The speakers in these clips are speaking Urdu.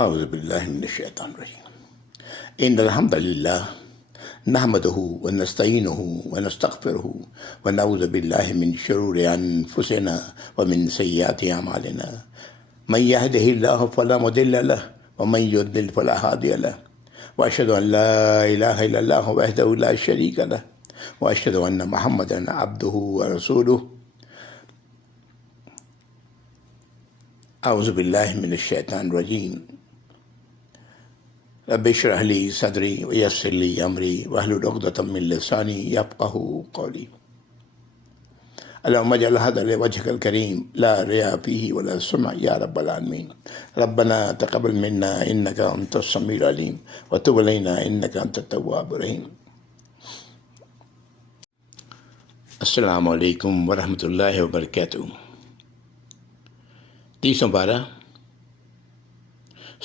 أعوذ بالله من الشيطان الرجيم. إن الحمد لله نحمده ونستعينه ونستغفره ونعوذ بالله من شرور أنفسنا ومن سيئات أعمالنا. من يهده الله فلا مضل له ومن يضلل فلا هادي له، وأشهد أن لا إله إلا الله وحده لا شريك له، وأشهد أن محمدا عبده ورسوله. أعوذ بالله من الشيطان الرجيم. رب اشرح لي صدري ويسر لي أمري واحلل عقدة من لساني يفقهوا قولي. اللهم اجعل هذا لوجهك الكريم لا رياء فيه ولا سمع يا رب العالمين. ربنا تقبل منا إنك أنت السميع العليم وتب علينا إنك أنت التواب الرحيم. السلام علیکم ورحمۃ اللہ وبرکاتہ. 30 پارہ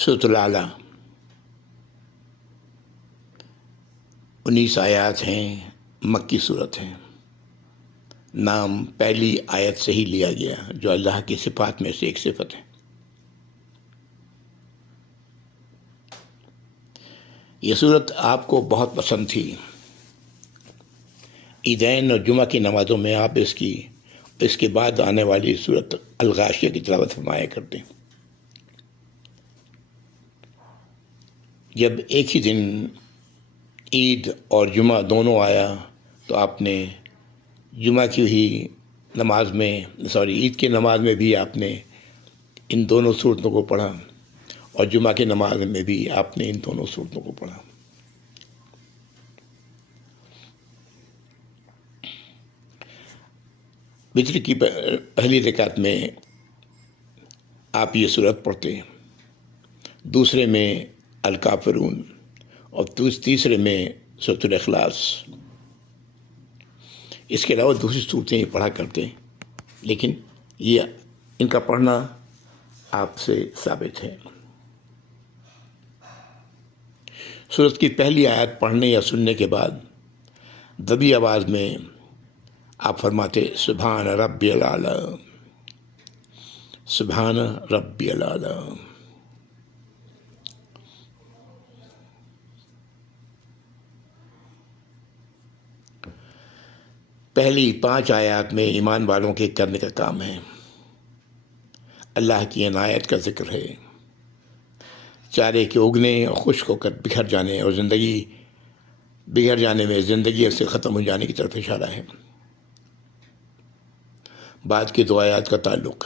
سورۃ الاعلیٰ، 19 آیات ہیں، مکی صورت ہیں. نام پہلی آیت سے ہی لیا گیا جو اللہ کی صفات میں سے ایک صفت ہے. یہ صورت آپ کو بہت پسند تھی. عیدین اور جمعہ کی نمازوں میں آپ اس کے بعد آنے والی صورت الغاشیہ کی تلاوت فرمایا کرتے ہیں. جب ایک ہی دن عید اور جمعہ دونوں آیا تو آپ نے جمعہ کی ہی نماز میں عید کی نماز میں بھی آپ نے ان دونوں صورتوں کو پڑھا، اور جمعہ کی نماز میں بھی آپ نے ان دونوں صورتوں کو پڑھا. وتر کی پہلی رکعت میں آپ یہ صورت پڑھتے ہیں، دوسرے میں الکافرون، اور تیسرے میں سورۃ الاخلاص. اس کے علاوہ دوسری صورتیں یہ پڑھا کرتے ہیں، لیکن یہ ان کا پڑھنا آپ سے ثابت ہے. سورت کی پہلی آیت پڑھنے یا سننے کے بعد دبی آواز میں آپ فرماتے سبحان ربی الاعلیٰ، سبحان ربی الاعلیٰ. پہلی 5 آیات میں ایمان والوں کے کرنے کا کام ہے. اللہ کی عنایت کا ذکر ہے. چارے کے اگنے اور خشک ہو کر بکھر جانے اور بگڑ جانے میں زندگی سے ختم ہو جانے کی طرف اشارہ ہے. بعد کی 2 آیات کا تعلق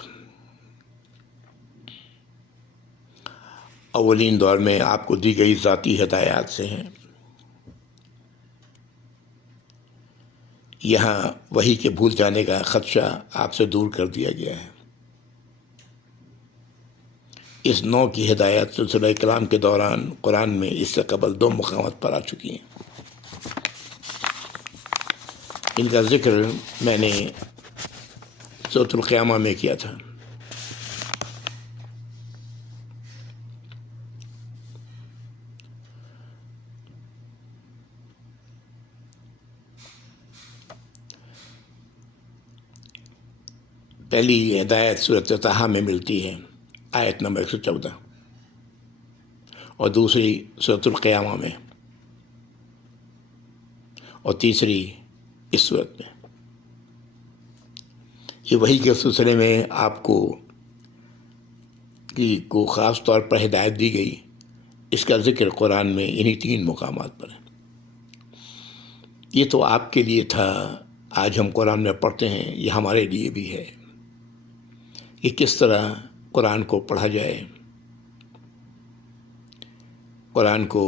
اولین دور میں آپ کو دی گئی ذاتی ہدایات سے ہے. یہاں وحی کے بھول جانے کا خدشہ آپ سے دور کر دیا گیا ہے. اس نوع کی ہدایت سلسلہ کلام کے دوران قرآن میں اس سے قبل 2 مقامات پر آ چکی ہیں. ان کا ذکر میں نے سورۃ القیامہ میں کیا تھا. پہلی ہدایت سورۃ طٰہٰ میں ملتی ہے، آیت نمبر 114، اور دوسری سورۃ القیامہ میں، اور تیسری اس سورت میں. یہ وحی کے سلسلے میں آپ کو خاص طور پر ہدایت دی گئی. اس کا ذکر قرآن میں انہی 3 مقامات پر ہے. یہ تو آپ کے لیے تھا. آج ہم قرآن میں پڑھتے ہیں، یہ ہمارے لیے بھی ہے کہ کس طرح قرآن کو پڑھا جائے. قرآن کو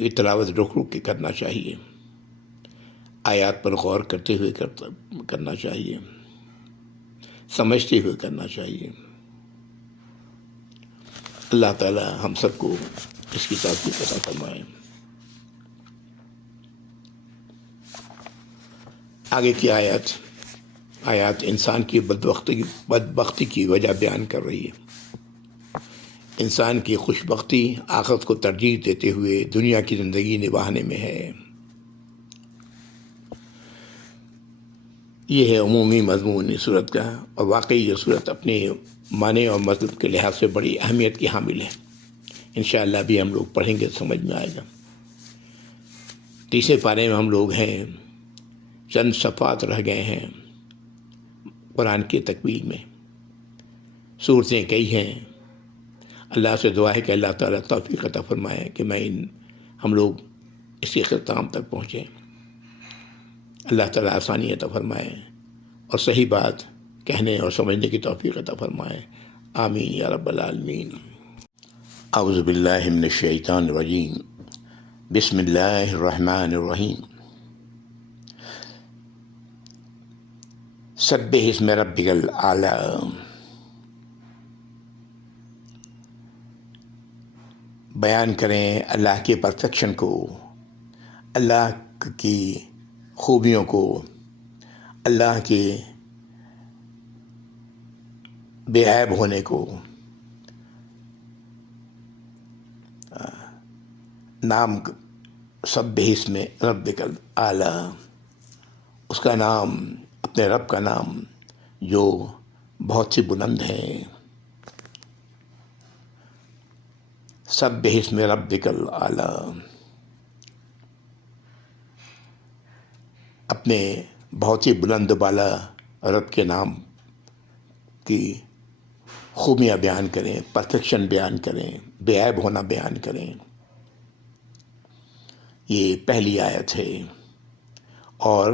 یہ تلاوت رک کے کرنا چاہیے، آیات پر غور کرتے ہوئے کرنا چاہیے، سمجھتے ہوئے کرنا چاہیے. اللہ تعالی ہم سب کو اس کی توفیق عطا فرمائے. آگے کی آیات انسان کی بدبختی کی وجہ بیان کر رہی ہے. انسان کی خوش بختی آخرت کو ترجیح دیتے ہوئے دنیا کی زندگی نبھانے میں ہے. یہ ہے عمومی مضمون اس صورت کا، اور واقعی یہ صورت اپنے معنی اور مطلب کے لحاظ سے بڑی اہمیت کی حامل ہے. انشاءاللہ بھی ہم لوگ پڑھیں گے، سمجھ میں آئے گا۔ تیسرے پارے میں ہم لوگ ہیں، چند صفحات رہ گئے ہیں قرآن کی تکمیل میں، صورتیں کئی ہیں۔ اللہ سے دعا ہے کہ اللہ تعالیٰ توفیق عطا فرمائے کہ ہم لوگ اس کے اختتام تک پہنچیں۔ اللہ تعالیٰ آسانی عطا فرمائے اور صحیح بات کہنے اور سمجھنے کی توفیق عطا فرمائے، آمین یا رب العالمین۔ اعوذ باللہ من الشیطان الرجیم، بسم اللہ الرحمن الرحیم۔ سبح اسم ربک الاعلی، بیان کریں اللہ کے پرفیکشن کو، اللہ کی خوبیوں کو، اللہ کے بے عیب ہونے کو۔ نام سبح اسم ربک الاعلی، اس کا نام، اپنے رب کا نام جو بہت سی بلند ہے۔ سبح اسم ربک الاعلی، اپنے بہت ہی بلند بالا رب کے نام کی خوبیاں بیان کریں، پرفیکشن بیان کریں، بے عیب ہونا بیان کریں۔ یہ پہلی آیت ہے، اور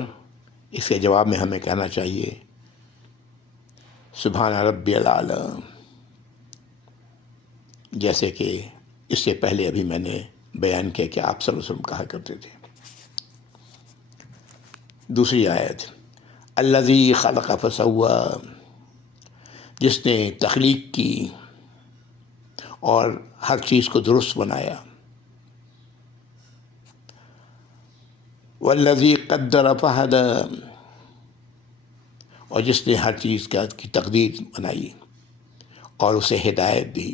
اس کے جواب میں ہمیں کہنا چاہیے سبحان ربی الاعلی، جیسے کہ اس سے پہلے ابھی میں نے بیان کیا کہ آپ صلی اللہ علیہ وسلم کہا کرتے تھے۔ دوسری آیت، الذی خلق فسوی، جس نے تخلیق کی اور ہر چیز کو درست بنایا۔ والذی قدر فہدی، اور جس نے ہر چیز کی تقدیر بنائی اور اسے ہدایت دی،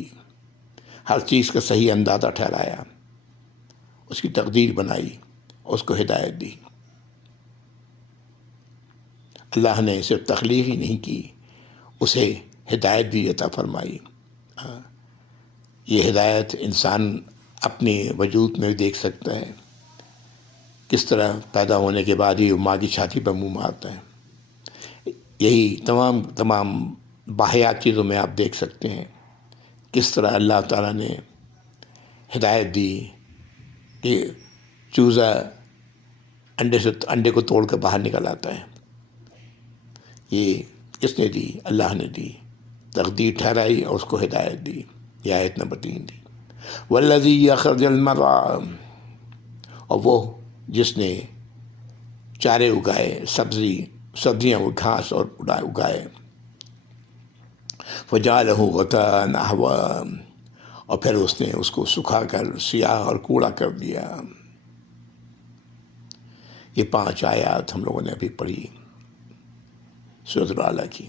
ہر چیز کا صحیح اندازہ ٹھہرایا، اس کی تقدیر بنائی، اس کو ہدایت دی۔ اللہ نے صرف تخلیق ہی نہیں کی، اسے ہدایت بھی عطا فرمائی۔ یہ ہدایت انسان اپنے وجود میں دیکھ سکتا ہے، کس طرح پیدا ہونے کے بعد ہی ماں کی چھاتی پر منہ مارتا ہے۔ یہی تمام باحیات چیزوں میں آپ دیکھ سکتے ہیں کس طرح اللہ تعالیٰ نے ہدایت دی کہ چوزا انڈے کو توڑ کر باہر نکل آتا ہے۔ یہ کس نے دی؟ اللہ نے دی، تقدیر ٹھہرائی اور اس کو ہدایت دی۔ یہ آیت نمبر 3 دی۔ والذی اخرج المرعی، اور وہ جس نے چارے اگائے، سبزیاں گھاس اور اگائے۔ فجعلہ غثاء احوا، اور پھر اس نے اس کو سکھا کر سیاہ اور کوڑا کر دیا۔ یہ 5 آیات ہم لوگوں نے ابھی پڑھی سورۃ الاعلیٰ کی۔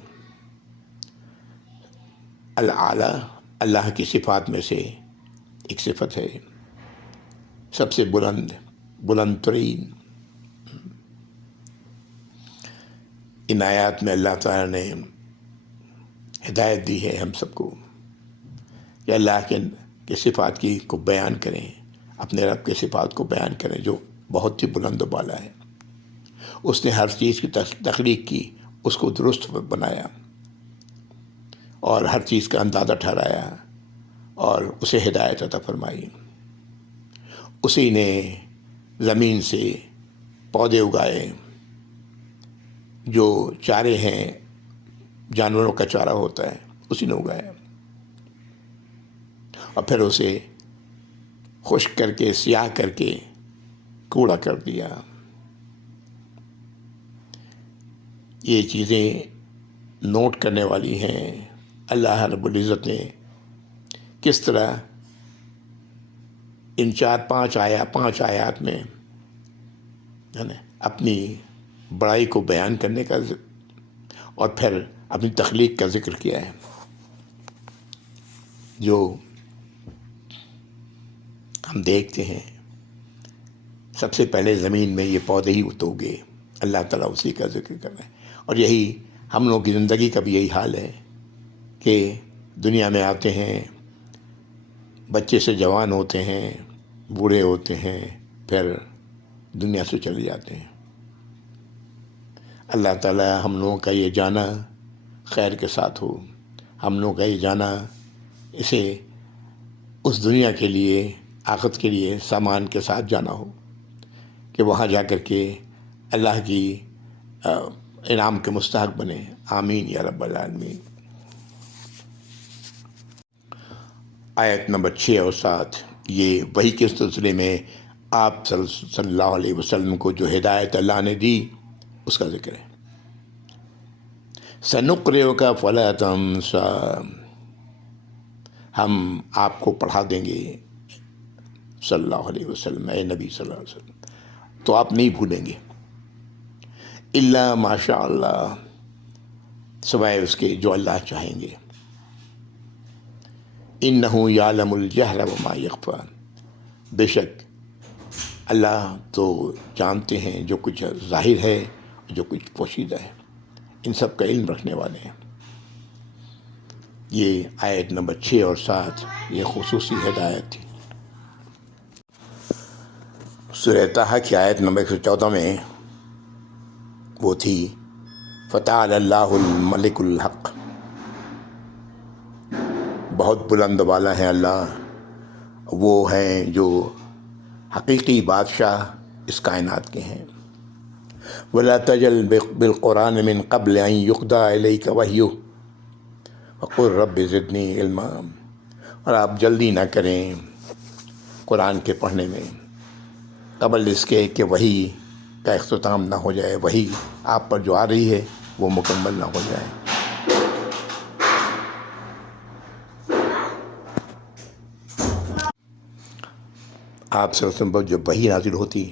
الاعلیٰ اللہ کی صفات میں سے ایک صفت ہے، سب سے بلند ترین۔ ان آیات میں اللہ تعالیٰ نے ہدایت دی ہے ہم سب کو کہ اللہ کے صفات کو بیان کریں، اپنے رب کے صفات کو بیان کریں جو بہت ہی بلند و بالا ہے۔ اس نے ہر چیز کی تخلیق کی، اس کو درست بنایا اور ہر چیز کا اندازہ ٹھہرایا اور اسے ہدایت عطا فرمائی۔ اسی نے زمین سے پودے اگائے جو چارے ہیں، جانوروں کا چارہ ہوتا ہے، اسی نے اگایا، اور پھر اسے خشک کر کے سیاہ کر کے کوڑا کر دیا۔ یہ چیزیں نوٹ کرنے والی ہیں، اللہ رب العزت نے کس طرح ان 5 آیات میں اپنی بڑائی کو بیان کرنے کا اور پھر اپنی تخلیق کا ذکر کیا ہے۔ جو ہم دیکھتے ہیں سب سے پہلے زمین میں یہ پودے ہی اگے، اللہ تعالیٰ اسی کا ذکر کر رہے ہیں۔ اور یہی ہم لوگوں کی زندگی کا بھی یہی حال ہے کہ دنیا میں آتے ہیں، بچے سے جوان ہوتے ہیں، بوڑھے ہوتے ہیں، پھر دنیا سے چلے جاتے ہیں۔ اللہ تعالیٰ ہم لوگوں کا یہ جانا خیر کے ساتھ ہو، ہم لوگوں کا یہ جانا اسے اس دنیا کے لیے، آخرت کے لیے سامان کے ساتھ جانا ہو کہ وہاں جا کر کے اللہ کی انعام کے مستحق بنے۔ آمین یا رب العالمین۔ آیت نمبر 6 اور 7 یہ وحی کے سلسلے میں آپ صلی اللہ علیہ وسلم کو جو ہدایت اللہ نے دی اس کا ذکر ہے۔ سنقرئک فلا تنسیٰ، ہم آپ کو پڑھا دیں گے صلی اللہ علیہ وسلم، اے نبی صلی اللہ علیہ وسلم، تو آپ نہیں بھولیں گے، الا ما شاء اللہ، سوائے اس کے جو اللہ چاہیں گے۔ انہ یعلم الجہر وما یخفی، بے شک اللہ تو جانتے ہیں جو کچھ ظاہر ہے جو کچھ پوشیدہ ہے، ان سب کا علم رکھنے والے ہیں۔ یہ آیت نمبر 6 اور 7 یہ خصوصی ہدایت تھی۔ سورہ طٰہٰ کی آیت نمبر 114 میں وہ تھی فتعالی اللہ الملک الحق، بہت بلند والا ہے اللہ، وہ ہیں جو حقیقی بادشاہ اس کائنات کے ہیں۔ ولا تجل بالقرآن من قبل ان یقضی الیک وحیہ وقل رب زدنی علما، اور آپ جلدی نہ کریں قرآن کے پڑھنے میں قبل اس کے کہ وحی کا اختتام نہ ہو جائے، وحی آپ پر جو آ رہی ہے وہ مکمل نہ ہو جائے۔ آپ صلی اللہ علیہ وسلم پر جب وحی نازل ہوتی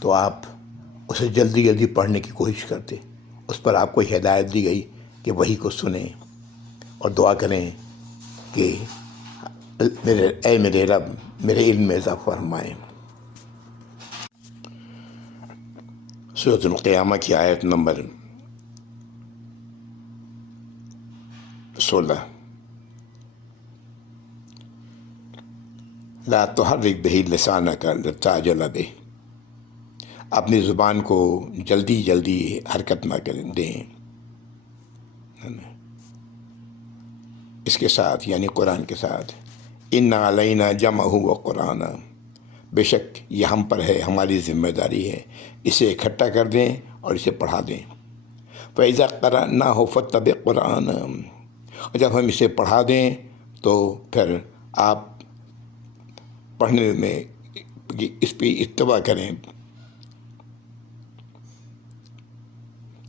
تو آپ اسے جلدی جلدی پڑھنے کی کوشش کرتے، اس پر آپ کو ہدایت دی گئی کہ وحی کو سنیں اور دعا کریں کہ میرے رب میرے علم میں اضافہ فرمائیں۔ سورۃ القیامہ کی آیت نمبر 16 لا تحرک بہ لسانک لتعجل بہ، اپنی زبان کو جلدی جلدی حرکت نہ کریں دیں اس کے ساتھ، یعنی قرآن کے ساتھ۔ ان علینا جمعہ و قرآن، بے شک یہ ہم پر ہے، ہماری ذمہ داری ہے، اسے اکٹھا کر دیں اور اسے پڑھا دیں۔ فَإِذَا قَرَأْنَاهُ فَاتَّبِعْ قُرْآنَهُ، اور جب ہم اسے پڑھا دیں تو پھر آپ پڑھنے میں اس پہ اتباع کریں۔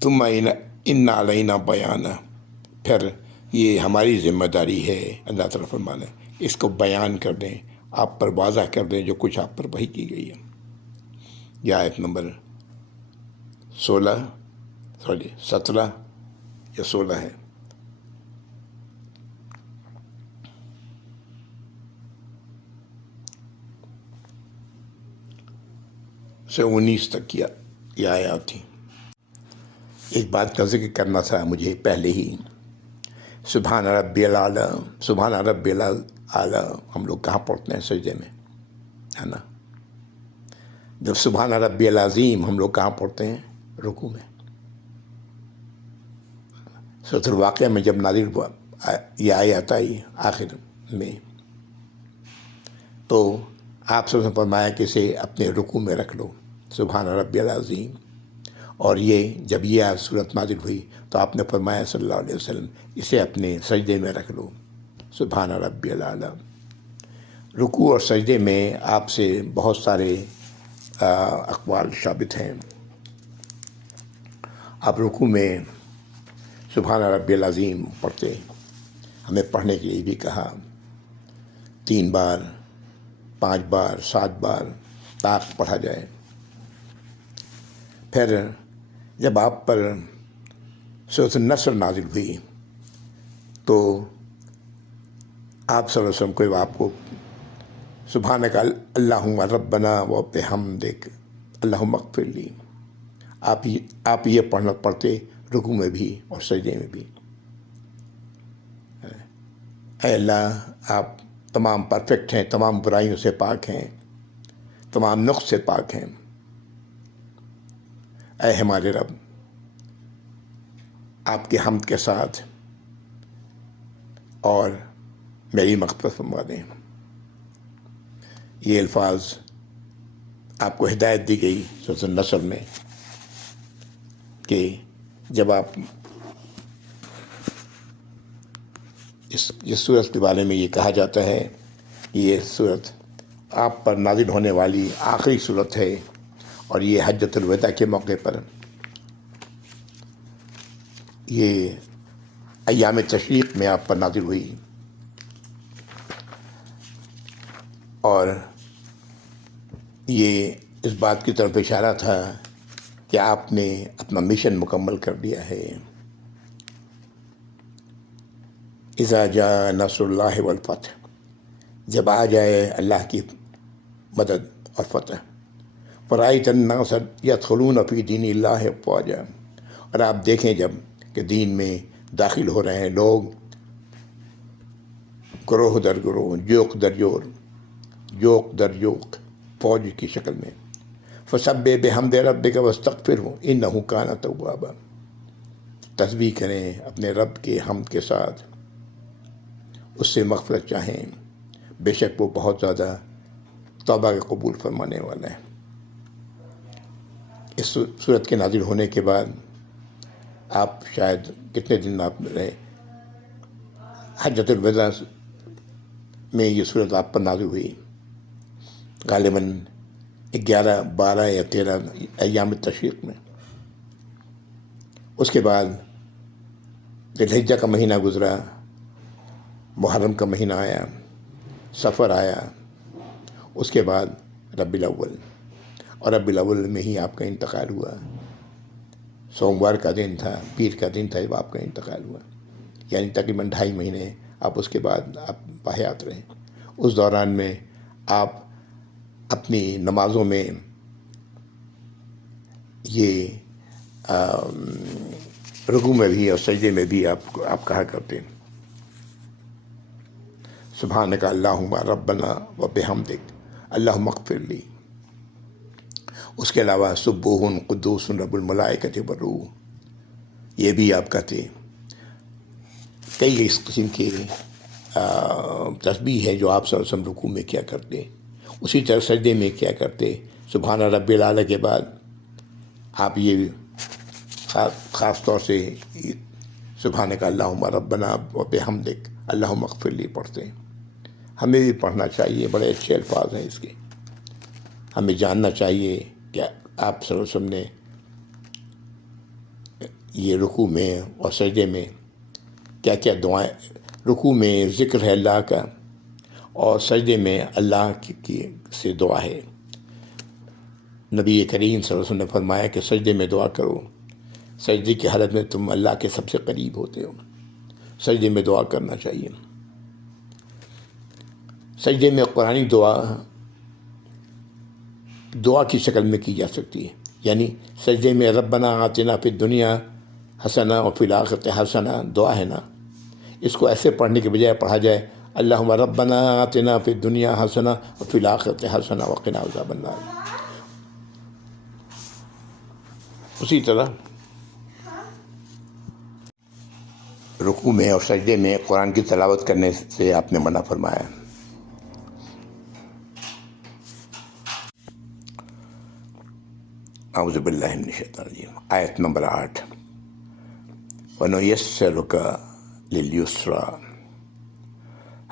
ثُمَّ إِنَّ عَلَيْنَا بَيَانَهُ، پھر یہ ہماری ذمہ داری ہے، اللہ تعالیٰ فرمانا اس کو بیان کر دیں، آپ پر واضح کر دیں جو کچھ آپ پر وحی کی گئی ہے۔ یہ آیت نمبر 17 یا 16 ہے۔ سے 19 تک کی یہ آیات تھی۔ ایک بات کا ذکر کرنا تھا مجھے پہلے ہی، سبحان ربی الاعلیٰ، سبحان ربی الاعلیٰ ہم لوگ کہاں پڑھتے ہیں؟ سجدے میں، ہے نا۔ جب سبحان ربی العظیم ہم لوگ کہاں پڑھتے ہیں؟ رکوع میں۔ سورۃ الواقعہ میں جب نازل ہوا یہ آیت آئی آخر میں، تو آپ سب نے فرمایا کہ اسے اپنے رکوع میں رکھ لو، سبحان ربی العظیم۔ اور یہ جب یہ صورت نازل ہوئی تو آپ نے فرمایا صلی اللہ علیہ وسلم اسے اپنے سجدے میں رکھ لو، سبحان ربی الاعلیٰ۔ رکوع اور سجدے میں آپ سے بہت سارے اقوال ثابت ہیں۔ آپ رکوع میں سبحان ربی العظیم پڑھتے، ہمیں پڑھنے کے لیے بھی کہا 3 بار، 5 بار، 7 بار تاک پڑھا جائے۔ پھر جب آپ پر سورۃ النصر نازل ہوئی تو آپ صلی اللہ علیہ وسلم کو آپ کو سبحانک اللہم ربنا و بحمدک اللہم اغفر لی، آپ یہ پڑھتے رکوع میں بھی اور سجدے میں بھی، اے اللہ آپ تمام پرفیکٹ ہیں، تمام برائیوں سے پاک ہیں، تمام نقص سے پاک ہیں۔ اے ہمارے رب، آپ کے حمد کے ساتھ اور میری مغفرت فرما دیں۔ یہ الفاظ آپ کو ہدایت دی گئی سورۃ النصر میں کہ جب آپ اس صورت کے بارے میں یہ کہا جاتا ہے کہ یہ صورت آپ پر نازل ہونے والی آخری صورت ہے، اور یہ حجۃ الوداع کے موقع پر یہ ایام تشریق میں آپ پر نازل ہوئی، اور یہ اس بات کی طرف اشارہ تھا کہ آپ نے اپنا مشن مکمل کر دیا ہے۔ اذا جاء نصر اللہ والفتح، جب آ جائے اللہ کی مدد اور فتح، فرأیت الناس یدخلون فی دین اللہ افواجا، اور آپ دیکھیں جب کہ دین میں داخل ہو رہے ہیں لوگ گروہ در گروہ، جوق در جوق در جوق، فوج کی شکل میں۔ فسبح بحمد ربک واستغفرہ انہ کان توابا، تسبیح کریں اپنے رب کے حمد کے ساتھ، اس سے مغفرت چاہیں، بے شک وہ بہت زیادہ توبہ کا قبول فرمانے والا ہے۔ اس صورت کے نازل ہونے کے بعد آپ شاید کتنے دن آپ رہے، حجۃ الوداع میں یہ صورت آپ پر نازل ہوئی، غالباً 11، 12 یا 13 ایام تشریق میں۔ اس کے بعد ذی الحجہ کا مہینہ گزرا، محرم کا مہینہ آیا، سفر آیا، اس کے بعد ربیع الاول، اور ربیع الاول میں ہی آپ کا انتقال ہوا۔ سوموار کا دن تھا، پیر کا دن تھا جب آپ کا انتقال ہوا، یعنی تقریباً 2.5 مہینے آپ اس کے بعد آپ باحیات رہے۔ اس دوران میں آپ اپنی نمازوں میں یہ رکوع میں بھی اور سجدے میں بھی آپ کہا کرتے ہیں سبحانک اللہم ربنا و بحمدک اللہم اغفر لی۔ اس کے علاوہ سبوح قدوس رب الملائکۃ والروح، یہ بھی آپ کہتے۔ کئی اس قسم کی تسبیح ہے جو آپ صلی اللہ علیہ وسلم رکوع میں کیا کرتے، اسی طرح سجدے میں کیا کرتے۔ سبحان رب الاعلیٰ کے بعد آپ یہ خاص طور سے سبحانک اللہم ربنا و بحمدک اللہم اغفر لی پڑھتے ہیں۔ ہمیں بھی پڑھنا چاہیے، بڑے اچھے الفاظ ہیں اس کے۔ ہمیں جاننا چاہیے کہ آپ صلی اللہ علیہ وسلم نے یہ رکوع میں اور سجدے میں کیا کیا دعائیں، رکوع میں ذکر ہے اللہ کا، اور سجدے میں اللہ کی سے دعا ہے۔ نبی کریم صلی اللہ علیہ وسلم نے فرمایا کہ سجدے میں دعا کرو، سجدے کی حالت میں تم اللہ کے سب سے قریب ہوتے ہو، سجدے میں دعا کرنا چاہیے۔ سجدے میں قرآنی دعا کی شکل میں کی جا سکتی ہے، یعنی سجدے میں ربنا آتنا فی الدنیا حسنہ وفی الآخرۃ حسنہ دعا ہے نا، اس کو ایسے پڑھنے کے بجائے پڑھا جائے اللہم ربنا آتنا فی الدنیا حسنہ وفی الآخرۃ حسنہ وقنا عذاب النار۔ اسی طرح رکوع میں اور سجدے میں قرآن کی تلاوت کرنے سے آپ نے منع فرمایا۔ اعوذ باللہ من الشیطان الرجیم، آیت نمبر 8، وَنُيَسِّرُكَ لِلْيُسْرَىٰ،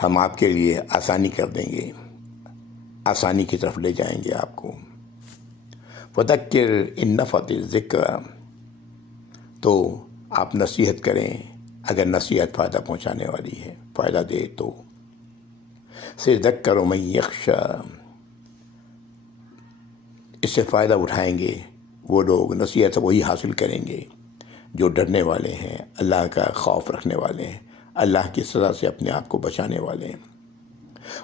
ہم آپ کے لیے آسانی کر دیں گے، آسانی کی طرف لے جائیں گے آپ کو۔ فَذَكِّرْ إِن نَفَعَتِ الذِّكْرَىٰ، تو آپ نصیحت کریں اگر نصیحت فائدہ پہنچانے والی ہے، فائدہ دے تو۔ سَيَذَّكَّرُ مَن يَخْشَىٰ، اس سے فائدہ اٹھائیں گے وہ لوگ، نصیحت وہی حاصل کریں گے جو ڈرنے والے ہیں، اللہ کا خوف رکھنے والے ہیں، اللہ کی سزا سے اپنے آپ کو بچانے والے ہیں۔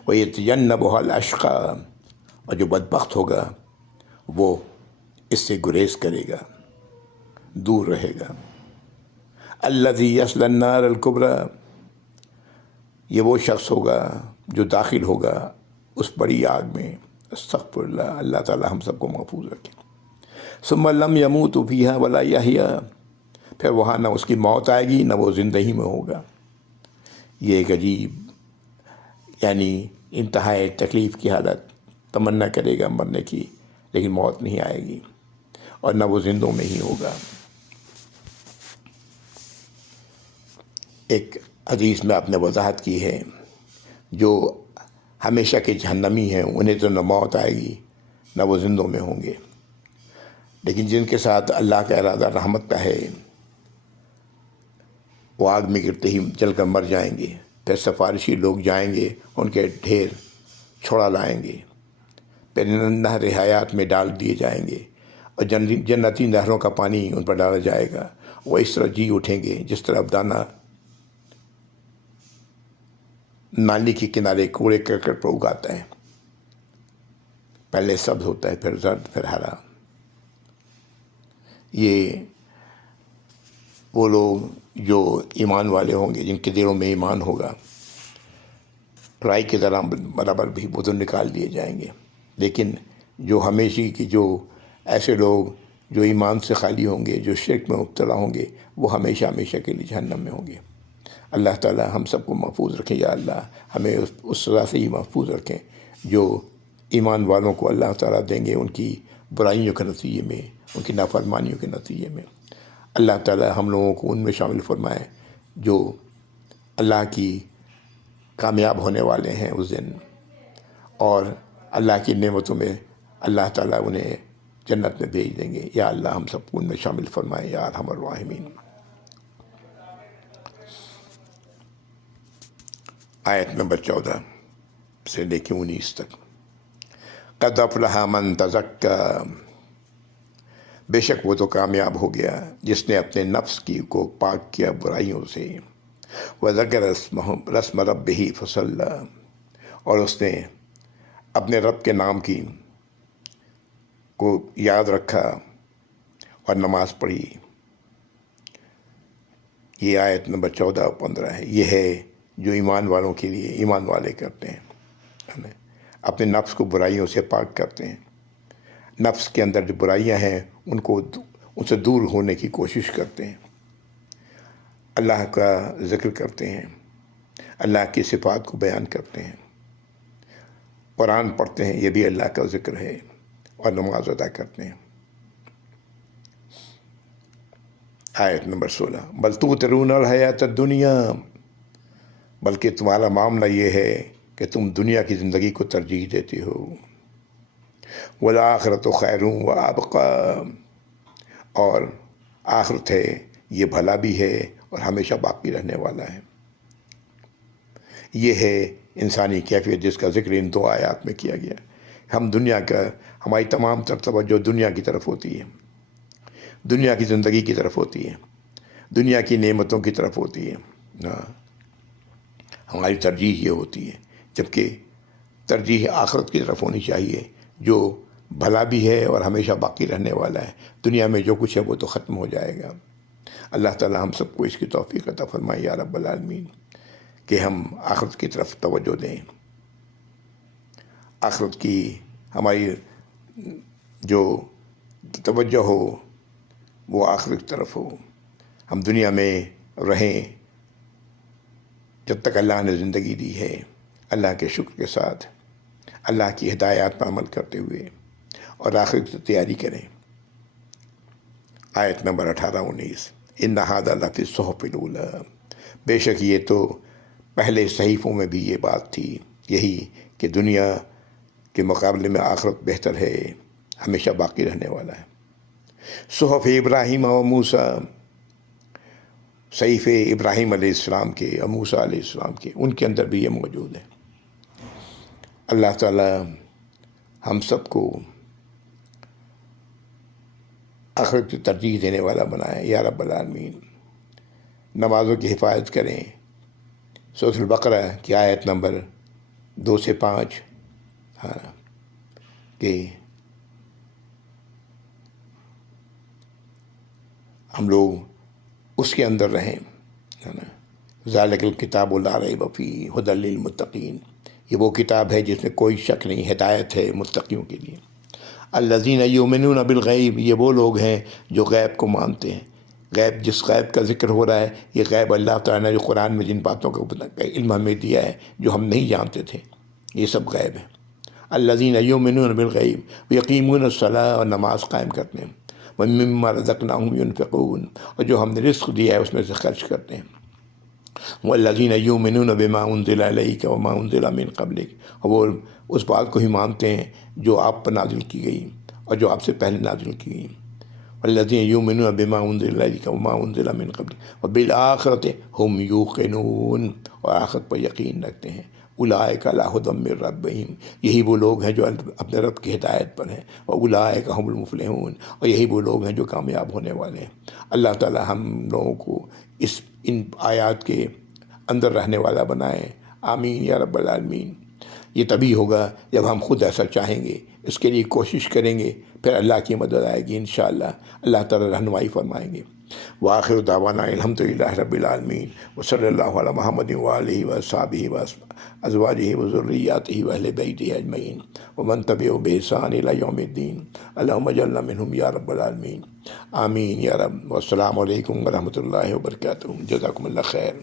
وَيَتَجَنَّبُهَا الْأَشْقَىٰ، اور جو بدبخت ہوگا وہ اس سے گریز کرے گا، دور رہے گا۔ الَّذِي يَصْلَى النَّارَ الْكُبْرَىٰ، یہ وہ شخص ہوگا جو داخل ہوگا اس بڑی آگ میں، استغفر اللہ، اللہ تعالی ہم سب کو محفوظ رکھے۔ ثم لم یموت فیہا ولا یحیا، پھر وہاں نہ اس کی موت آئے گی نہ وہ زندگی میں ہوگا۔ یہ ایک عجیب، یعنی انتہائی تکلیف کی حالت، تمنا کرے گا مرنے کی لیکن موت نہیں آئے گی، اور نہ وہ زندوں میں ہی ہوگا۔ ایک حدیث میں آپ نے وضاحت کی ہے، جو ہمیشہ کے جہنمی ہیں انہیں تو نہ موت آئے گی نہ وہ زندوں میں ہوں گے، لیکن جن کے ساتھ اللہ کا ارادہ رحمت کا ہے وہ آگ میں گرتے ہی جل کر مر جائیں گے، پھر سفارشی لوگ جائیں گے ان کے ڈھیر چھوڑا لائیں گے، پھر نہر حیات میں ڈال دیے جائیں گے، اور جنتی نہروں کا پانی ان پر ڈالا جائے گا۔ وہ اس طرح جی اٹھیں گے جس طرح اب دانہ نالی کے کنارے کوڑے کرکٹ پر اگاتا ہے، پہلے سبز ہوتا ہے، پھر زرد، پھر ہرا۔ یہ وہ لوگ جو ایمان والے ہوں گے، جن کے دلوں میں ایمان ہوگا، رائی کی طرح برابر بھی وہ تو نکال دیے جائیں گے، لیکن جو ہمیشہ کی، جو ایسے لوگ جو ایمان سے خالی ہوں گے، جو شرک میں مبتلا ہوں گے، وہ ہمیشہ ہمیشہ کے لیے جہنم میں ہوں گے۔ اللہ تعالی ہم سب کو محفوظ رکھیں، یا اللہ ہمیں اس سزا سے ہی محفوظ رکھیں جو ایمان والوں کو اللہ تعالیٰ دیں گے ان کی برائیوں کے نتیجے میں، ان کی نافرمانیوں کے نتیجے میں۔ اللہ تعالیٰ ہم لوگوں کو ان میں شامل فرمائے جو اللہ کی کامیاب ہونے والے ہیں اس دن، اور اللہ کی نعمتوں میں اللہ تعالیٰ انہیں جنت میں بھیج دیں گے۔ یا اللہ ہم سب کو ان میں شامل فرمائے یا ارحم الراحمین۔ آیت نمبر 14 سے لے کے 19 تک۔ قد افلح من تزکا، بے شک وہ تو کامیاب ہو گیا جس نے اپنے نفس کو پاک کیا برائیوں سے، وذکر اسم ربہ فصلی، اور اس نے اپنے رب کے نام کو یاد رکھا اور نماز پڑھی۔ یہ آیت نمبر 14 اور 15 ہے۔ یہ ہے جو ایمان والوں کے لیے ایمان والے کرتے ہیں، اپنے نفس کو برائیوں سے پاک کرتے ہیں، نفس کے اندر جو برائیاں ہیں ان سے دور ہونے کی کوشش کرتے ہیں، اللہ کا ذکر کرتے ہیں، اللہ کی صفات کو بیان کرتے ہیں، قرآن پڑھتے ہیں، یہ بھی اللہ کا ذکر ہے، اور نماز ادا کرتے ہیں۔ آیت نمبر 16، بل تؤثرون الحیات الدنیا، بلکہ تمہارا معاملہ یہ ہے کہ تم دنیا کی زندگی کو ترجیح دیتے ہو، والآخرۃ خیر وابقیٰ، اور آخرت ہے یہ بھلا بھی ہے اور ہمیشہ باقی رہنے والا ہے۔ یہ ہے انسانی کیفیت جس کا ذکر ان 2 آیات میں کیا گیا۔ ہماری تمام تر توجہ دنیا کی طرف ہوتی ہے، دنیا کی زندگی کی طرف ہوتی ہے، دنیا کی نعمتوں کی طرف ہوتی ہے، ہماری ترجیح یہ ہوتی ہے، جبکہ ترجیح آخرت کی طرف ہونی چاہیے جو بھلا بھی ہے اور ہمیشہ باقی رہنے والا ہے۔ دنیا میں جو کچھ ہے وہ تو ختم ہو جائے گا۔ اللہ تعالی ہم سب کو اس کی توفیق عطا فرمائے یا رب العالمین، کہ ہم آخرت کی طرف توجہ دیں، آخرت کی ہماری جو توجہ ہو وہ آخرت کی طرف ہو، ہم دنیا میں رہیں جب تک اللہ نے زندگی دی ہے اللہ کے شکر کے ساتھ، اللہ کی ہدایات پر عمل کرتے ہوئے، اور آخرت کی تیاری کریں۔ آیت نمبر 18-19، ان ھذا لفی الصحف الاولی، بے شک یہ تو پہلے صحیفوں میں بھی یہ بات تھی، یہی کہ دنیا کے مقابلے میں آخرت بہتر ہے، ہمیشہ باقی رہنے والا ہے۔ صحف ابراہیم و موسیٰ، صحیفے ابراہیم علیہ السلام کے اور موسیٰ علیہ السلام کے، ان کے اندر بھی یہ موجود ہے۔ اللہ تعالی ہم سب کو آخرت کی ترجیح دینے والا بنائے یا رب العالمین۔ نمازوں کی حفاظت کریں۔ سورۃ البقرہ کی آیت نمبر 2 سے 5، کہ ہم لوگ اس کے اندر رہیں، ذالک الکتاب لا ریب فیہ ھدی للمتقین، یہ وہ کتاب ہے جس میں کوئی شک نہیں، ہدایت ہے متقیوں کے لیے۔ الذین یؤمنون بالغیب، یہ وہ لوگ ہیں جو غیب کو مانتے ہیں۔ غیب، جس غیب کا ذکر ہو رہا ہے، یہ غیب اللہ تعالیٰ نے جو قرآن میں جن باتوں کا علم ہمیں دیا ہے جو ہم نہیں جانتے تھے، یہ سب غیب ہے۔ الذین یؤمنون بالغیب یقیمون الصلاۃ، اور نماز قائم کرتے ہیں، ومما رزقناہم ینفقون، اور جو ہم نے رزق دیا ہے اس میں سے خرچ کرتے ہیں۔ والذین یؤمنون بما انزل الیک وما انزل من قبلک، اور وہ اس بات کو ہی مانتے ہیں جو آپ پر نازل کی گئی اور جو آپ سے پہلے نازل کی گئی۔ والذین یؤمنون بما انزل الیک وما انزل من قبلک وبالآخرۃ ھم یوقنون، اور آخرت پر یقین رکھتے ہیں۔ اولئک علی ھدی من ربہم، یہی وہ لوگ ہیں جو اپنے رب کی ہدایت پر ہیں۔ واولئک ھم المفلحون، اور یہی وہ لوگ ہیں جو کامیاب ہونے والے ہیں۔ اللہ تعالی ہم لوگوں کو ان آیات کے اندر رہنے والا بنائیں، آمین یا رب العالمین۔ یہ تبھی ہوگا جب ہم خود ایسا چاہیں گے، اس کے لیے کوشش کریں گے، پھر اللہ کی مدد آئے گی انشاءاللہ، اللہ تعالی رہنمائی فرمائیں گے۔ وآخر دعوانا الحمدللہ رب العالمین، وصلی اللہ علی محمد وآلہ وصحبہ وازواجہ وذریاتہ واہل بیتہ اجمعین ومن تبعہم بإحسان الی یوم الدین، اللہم اجعلنا منہم یا رب العالمین، آمین یا رب۔ والسلام علیکم ورحمۃ اللہ وبرکاتہ، جزاکم اللہ خیر۔